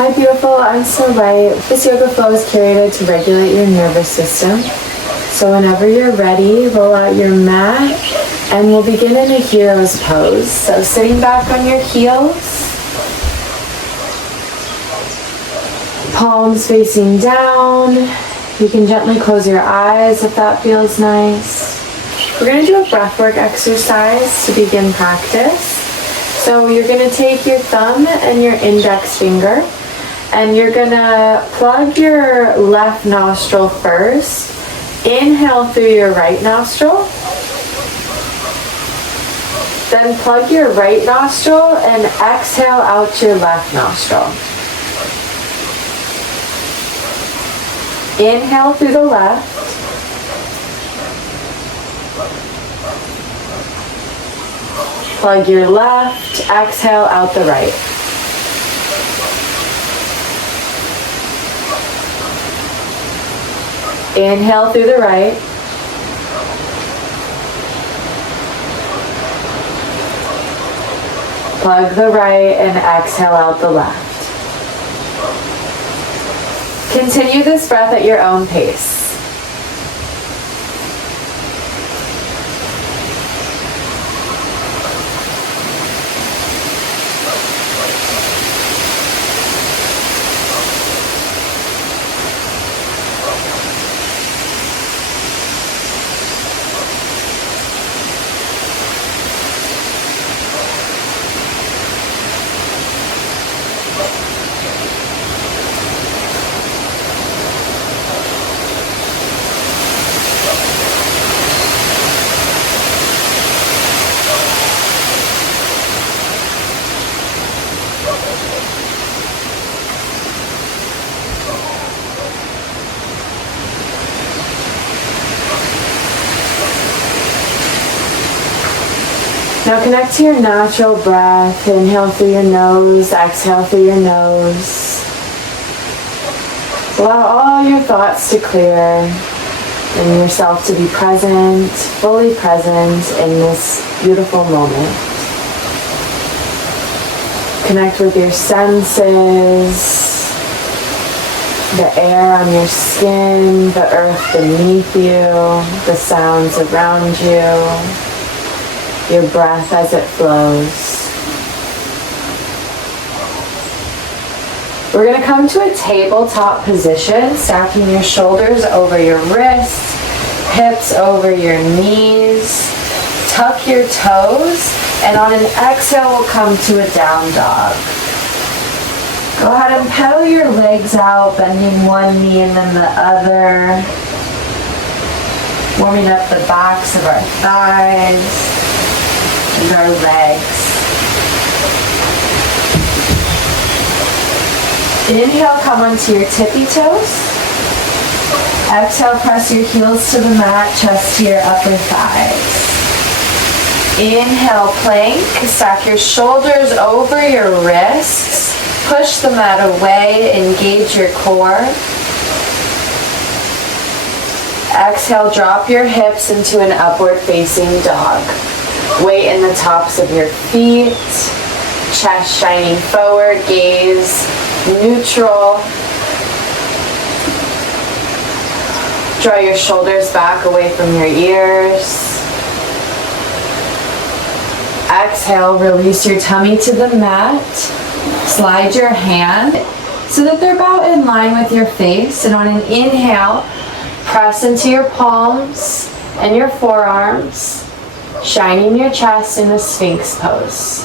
Hi beautiful, I'm so light. This yoga flow is curated to regulate your nervous system. So whenever you're ready, roll out your mat and we'll begin in a hero's pose. So sitting back on your heels, palms facing down. You can gently close your eyes if that feels nice. We're going to do a breathwork exercise to begin practice. So you're going to take your thumb and your index finger and you're going to plug your left nostril first. Inhale through your right nostril. Then plug your right nostril and exhale out your left nostril. Inhale through the left. Plug your left, exhale out the right. Inhale through the right. Plug the right and exhale out the left. Continue this breath at your own pace. Now connect to your natural breath. Inhale through your nose, exhale through your nose. Allow all your thoughts to clear and yourself to be present, fully present in this beautiful moment. Connect with your senses, the air on your skin, the earth beneath you, the sounds around you. Your breath as it flows. We're going to come to a tabletop position, stacking your shoulders over your wrists, hips over your knees. Tuck your toes, and on an exhale, we'll come to a down dog. Go ahead and pedal your legs out, bending one knee and then the other. Warming up the backs of our thighs. And our legs. Inhale, come onto your tippy toes. Exhale, press your heels to the mat, chest to your upper thighs. Inhale, plank. Stack your shoulders over your wrists. Push the mat away, engage your core. Exhale, drop your hips into an upward facing dog. Weight in the tops of your feet, chest shining forward, gaze neutral. Draw your shoulders back away from your ears. Exhale, release your tummy to the mat. Slide your hand so that they're about in line with your face. And on an inhale, press into your palms and your forearms. Shining your chest in the Sphinx pose.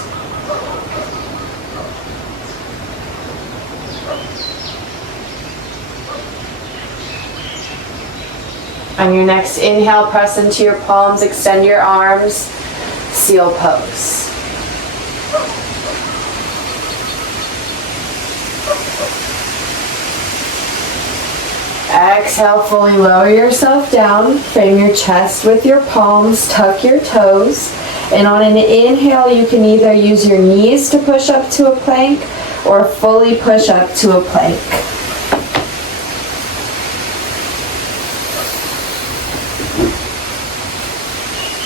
On your next inhale, press into your palms, extend your arms, seal pose. Exhale, fully lower yourself down, frame your chest with your palms, tuck your toes, and on an inhale you can either use your knees to push up to a plank or fully push up to a plank.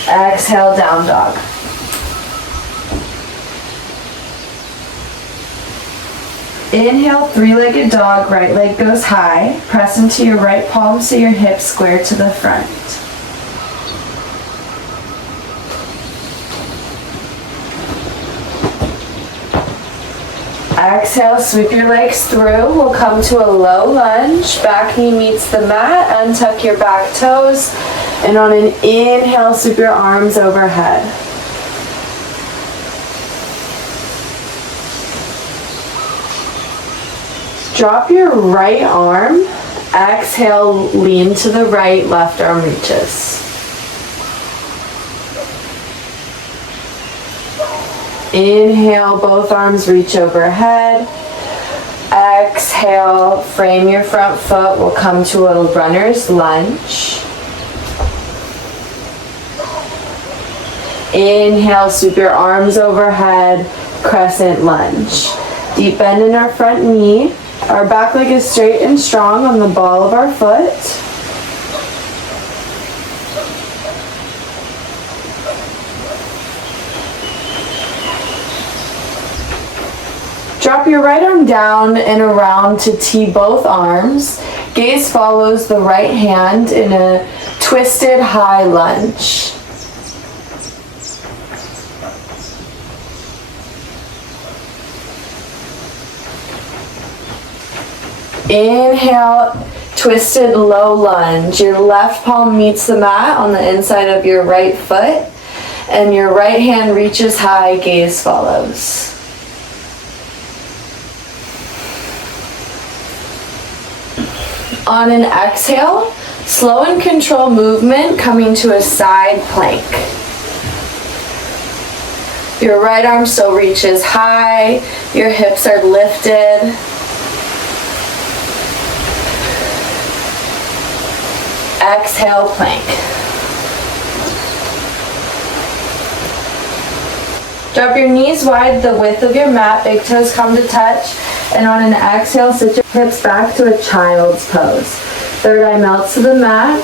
Exhale, down dog. Inhale, three-legged dog, right leg goes high. Press into your right palm so your hips square to the front. Exhale, sweep your legs through. We'll come to a low lunge. Back knee meets the mat. Untuck your back toes. And on an inhale, sweep your arms overhead. Drop your right arm. Exhale, lean to the right, left arm reaches. Inhale, both arms reach overhead. Exhale, frame your front foot. We'll come to a runner's lunge. Inhale, sweep your arms overhead, crescent lunge. Deep bend in our front knee. Our back leg is straight and strong on the ball of our foot. Drop your right arm down and around to T both arms. Gaze follows the right hand in a twisted high lunge. Inhale, twisted low lunge. Your left palm meets the mat on the inside of your right foot, and your right hand reaches high, gaze follows. On an exhale, slow and control movement, coming to a side plank. Your right arm still reaches high, your hips are lifted. Exhale, plank. Drop your knees wide, the width of your mat, big toes come to touch, and on an exhale, sit your hips back to a child's pose. Third eye melts to the mat.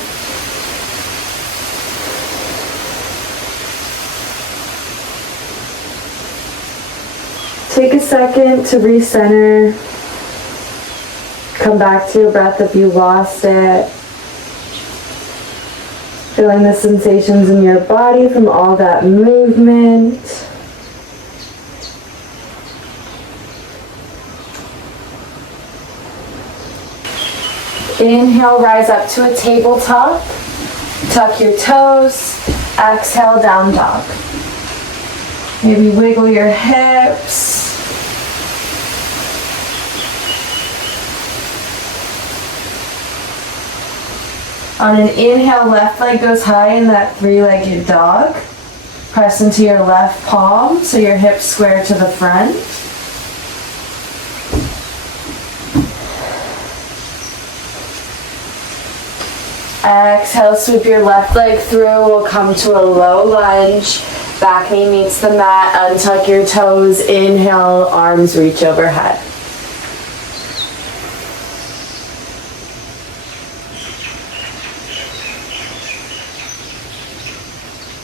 Take a second to recenter. Come back to your breath if you lost it. Feeling the sensations in your body from all that movement. Inhale, rise up to a tabletop. Tuck your toes. Exhale, down dog. Maybe wiggle your hips. On an inhale, left leg goes high in that three-legged dog. Press into your left palm so your hips square to the front. Exhale, sweep your left leg through. We'll come to a low lunge. Back knee meets the mat. Untuck your toes. Inhale, arms reach overhead.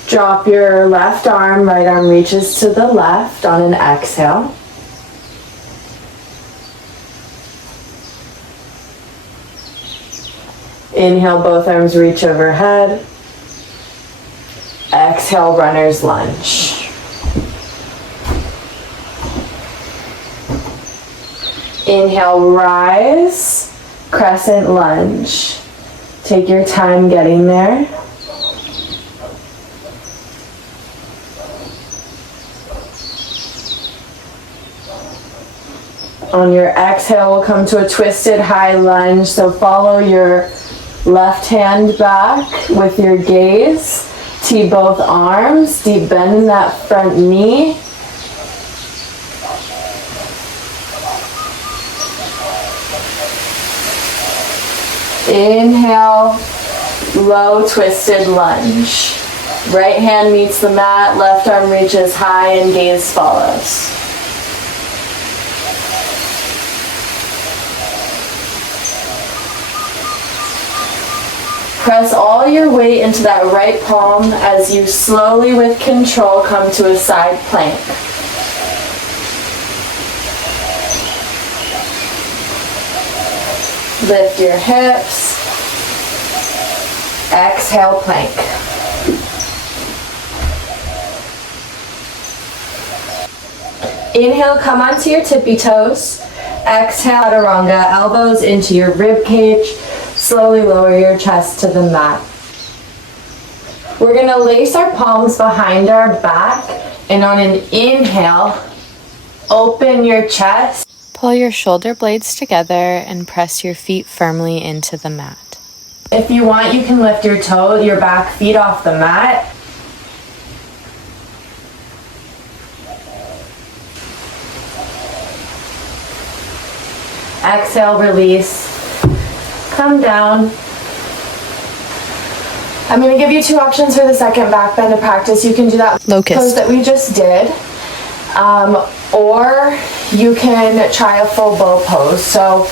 Drop your left arm, right arm reaches to the left on an exhale. Inhale, both arms reach overhead. Exhale, runner's lunge. Inhale, rise, crescent lunge. Take your time getting there. On your exhale, we'll come to a twisted high lunge. So follow your left hand back with your gaze. Tee both arms. Deep bend in that front knee. Inhale, low twisted lunge. Right hand meets the mat. Left arm reaches high and gaze follows. Press all your weight into that right palm as you slowly, with control, come to a side plank. Lift your hips. Exhale, plank. Inhale, come onto your tippy toes. Exhale, chaturanga, elbows into your rib cage. Slowly lower your chest to the mat. We're gonna lace our palms behind our back, and on an inhale, open your chest. Pull your shoulder blades together and press your feet firmly into the mat. If you want, you can lift your back feet off the mat. Exhale, release. Come down. I'm going to give you two options for the second back bend to practice. You can do that locust pose that we just did, or you can try a full bow pose. So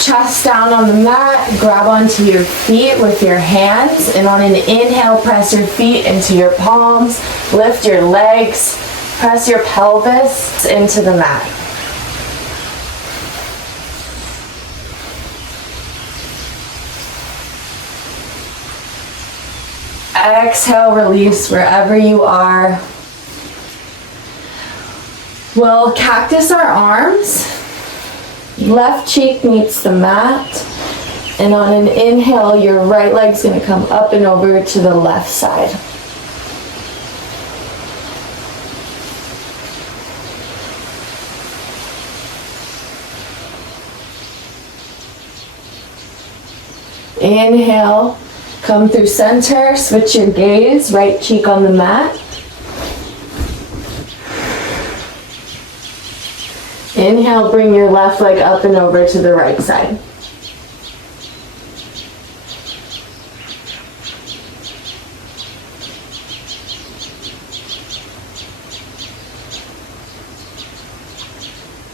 chest down on the mat, grab onto your feet with your hands, and on an inhale, press your feet into your palms, lift your legs, press your pelvis into the mat. Exhale, release wherever you are. We'll cactus our arms. Left cheek meets the mat. And on an inhale, your right leg's going to come up and over to the left side. Inhale. Come through center, switch your gaze, right cheek on the mat. Inhale, bring your left leg up and over to the right side.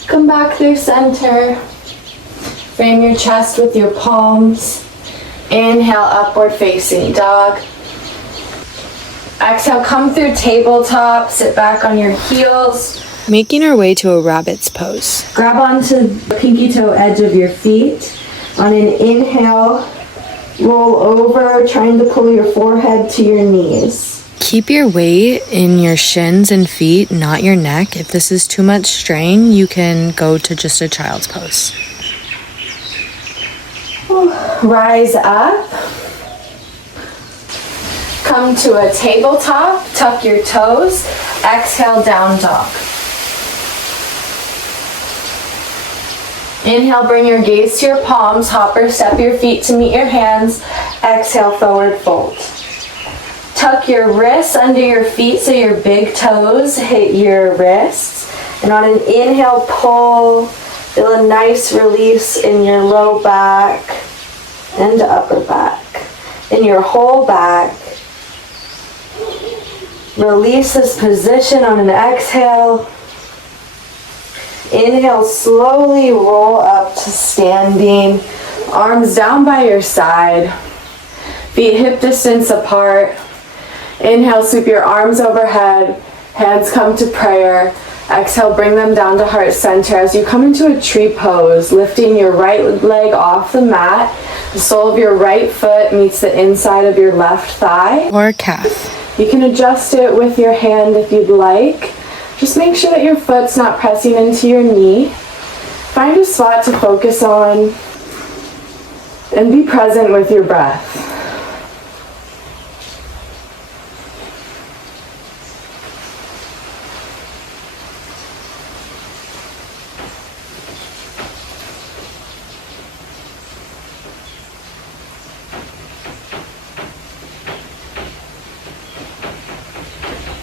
Come back through center. Frame your chest with your palms. Inhale, upward facing dog. Exhale, come through tabletop, sit back on your heels. Making our way to a rabbit's pose. Grab onto the pinky toe edge of your feet. On an inhale, roll over, trying to pull your forehead to your knees. Keep your weight in your shins and feet, not your neck. If this is too much strain, you can go to just a child's pose. Rise up. Come to a tabletop, tuck your toes. Exhale, down dog. Inhale, bring your gaze to your palms. Hopper, step your feet to meet your hands. Exhale, forward fold. Tuck your wrists under your feet so your big toes hit your wrists. And on an inhale, pull. Feel a nice release in your low back and upper back. In your whole back. Release this position on an exhale. Inhale, slowly roll up to standing. Arms down by your side. Feet hip distance apart. Inhale, sweep your arms overhead. Hands come to prayer. Exhale, bring them down to heart center as you come into a tree pose, lifting your right leg off the mat. The sole of your right foot meets the inside of your left thigh. Or calf. You can adjust it with your hand if you'd like. Just make sure that your foot's not pressing into your knee. Find a spot to focus on and be present with your breath.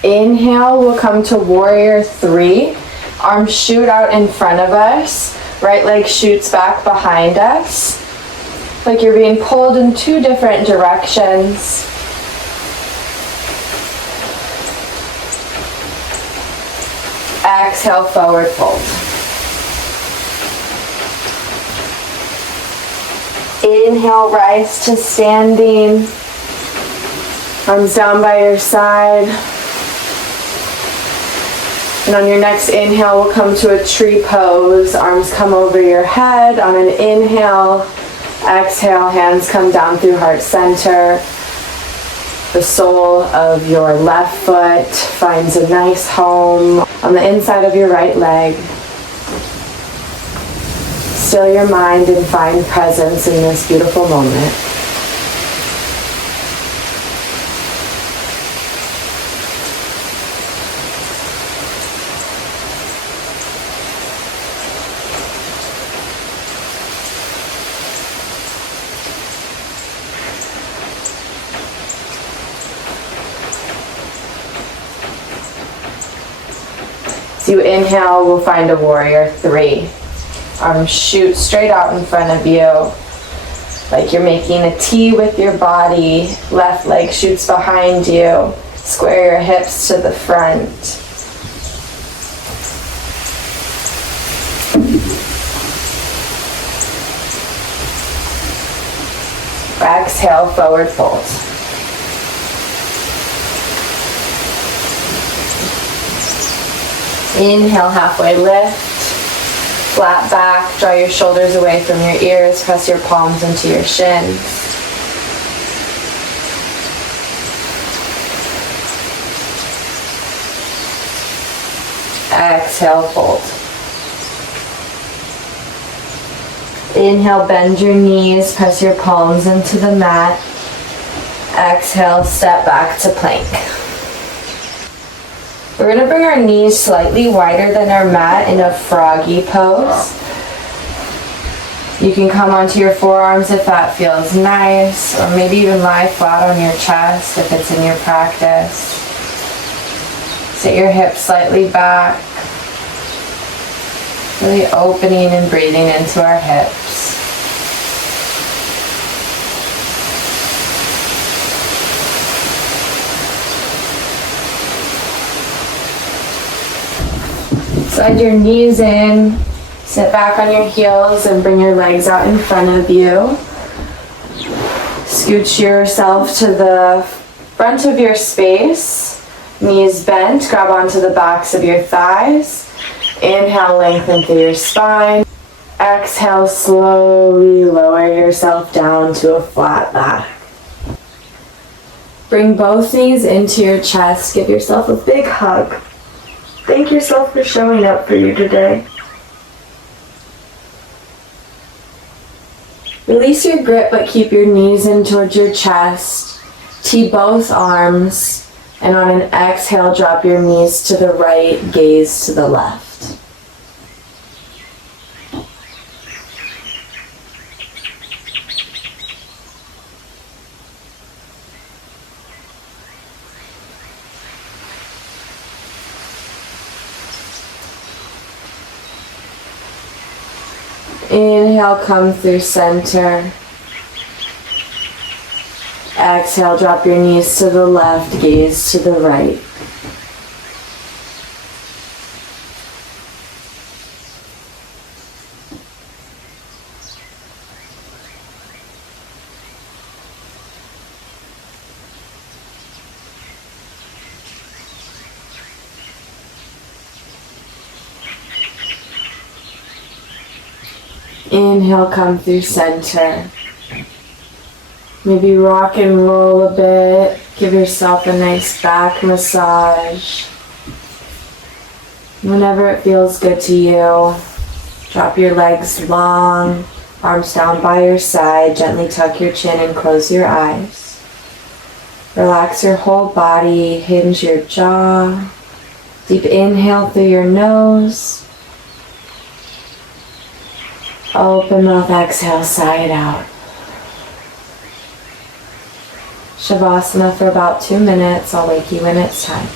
Inhale, we'll come to warrior three. Arms shoot out in front of us. Right leg shoots back behind us. Like you're being pulled in two different directions. Exhale, forward fold. Inhale, rise to standing. Arms down by your side. And on your next inhale, we'll come to a tree pose. Arms come over your head. On an inhale, Exhale, hands come down through heart center. The sole of your left foot finds a nice home on the inside of your right leg. Still your mind and find presence in this beautiful moment. As you inhale, we'll find a warrior 3. Arms shoot straight out in front of you, like you're making a T with your body. Left leg shoots behind you. Square your hips to the front. Exhale, forward fold. Inhale, halfway lift. Flat back, draw your shoulders away from your ears, press your palms into your shins. Exhale, fold. Inhale, bend your knees, press your palms into the mat. Exhale, step back to plank. We're going to bring our knees slightly wider than our mat in a froggy pose. You can come onto your forearms if that feels nice, or maybe even lie flat on your chest if it's in your practice. Sit your hips slightly back, really opening and breathing into our hips. Slide your knees in, sit back on your heels and bring your legs out in front of you. Scooch yourself to the front of your space, knees bent, grab onto the backs of your thighs. Inhale, lengthen through your spine. Exhale, slowly lower yourself down to a flat back. Bring both knees into your chest, give yourself a big hug. Thank yourself for showing up for you today. Release your grip, but keep your knees in towards your chest. Tee both arms, and on an exhale, drop your knees to the right, gaze to the left. Inhale, come through center. Exhale, drop your knees to the left, gaze to the right. Inhale, come through center. Maybe rock and roll a bit. Give yourself a nice back massage. Whenever it feels good to you, drop your legs long, arms down by your side. Gently tuck your chin and close your eyes. Relax your whole body, hinge your jaw. Deep inhale through your nose. Open mouth, exhale, sigh it out. Savasana for about 2 minutes. I'll wake you when it's time.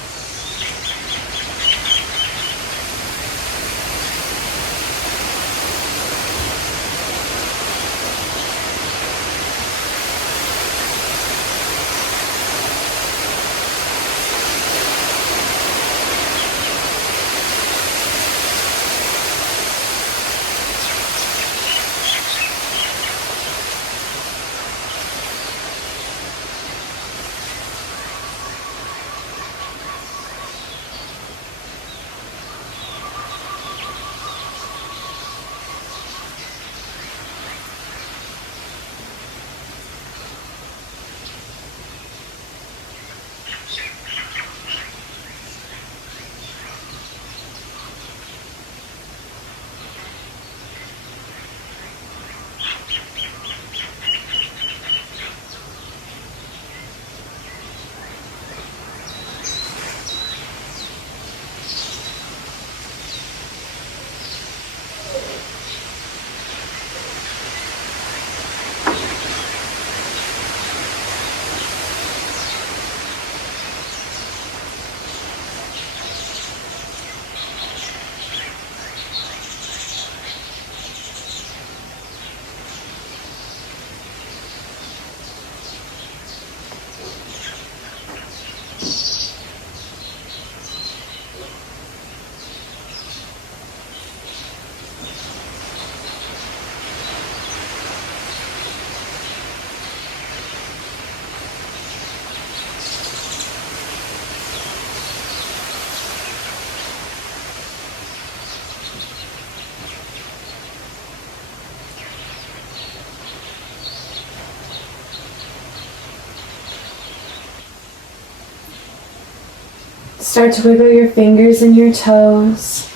Start to wiggle your fingers and your toes.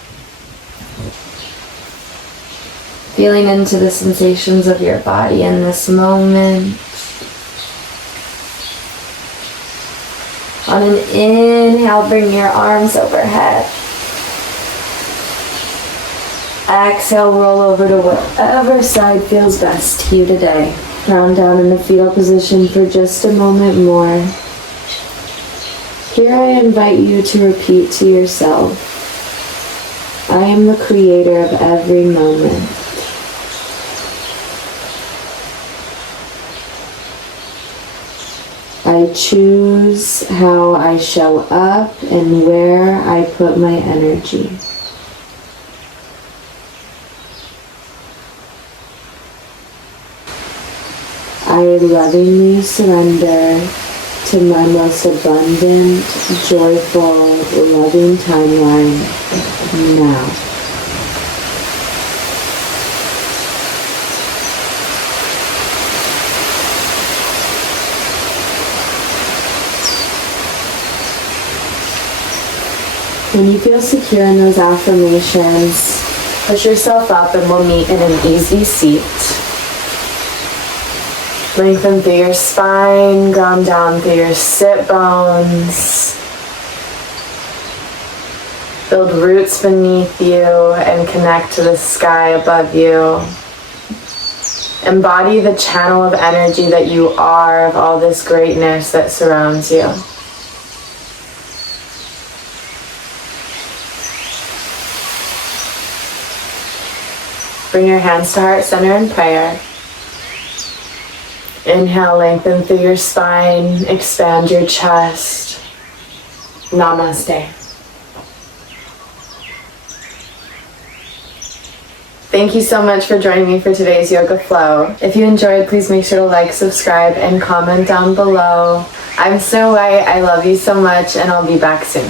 Feeling into the sensations of your body in this moment. On an inhale, bring your arms overhead. Exhale, roll over to whatever side feels best to you today. Ground down in the fetal position for just a moment more. Here I invite you to repeat to yourself, I am the creator of every moment. I choose how I show up and where I put my energy. I lovingly surrender to my most abundant, joyful, loving timeline now. When you feel secure in those affirmations, push yourself up and we'll meet in an easy seat. Lengthen through your spine, ground down through your sit bones. Build roots beneath you and connect to the sky above you. Embody the channel of energy that you are of all this greatness that surrounds you. Bring your hands to heart center in prayer. Inhale, lengthen through your spine, expand your chest. Namaste. Thank you so much for joining me for today's yoga flow. If you enjoyed, please make sure to like, subscribe, and comment down below. I'm Snow White. I love you so much, and I'll be back soon.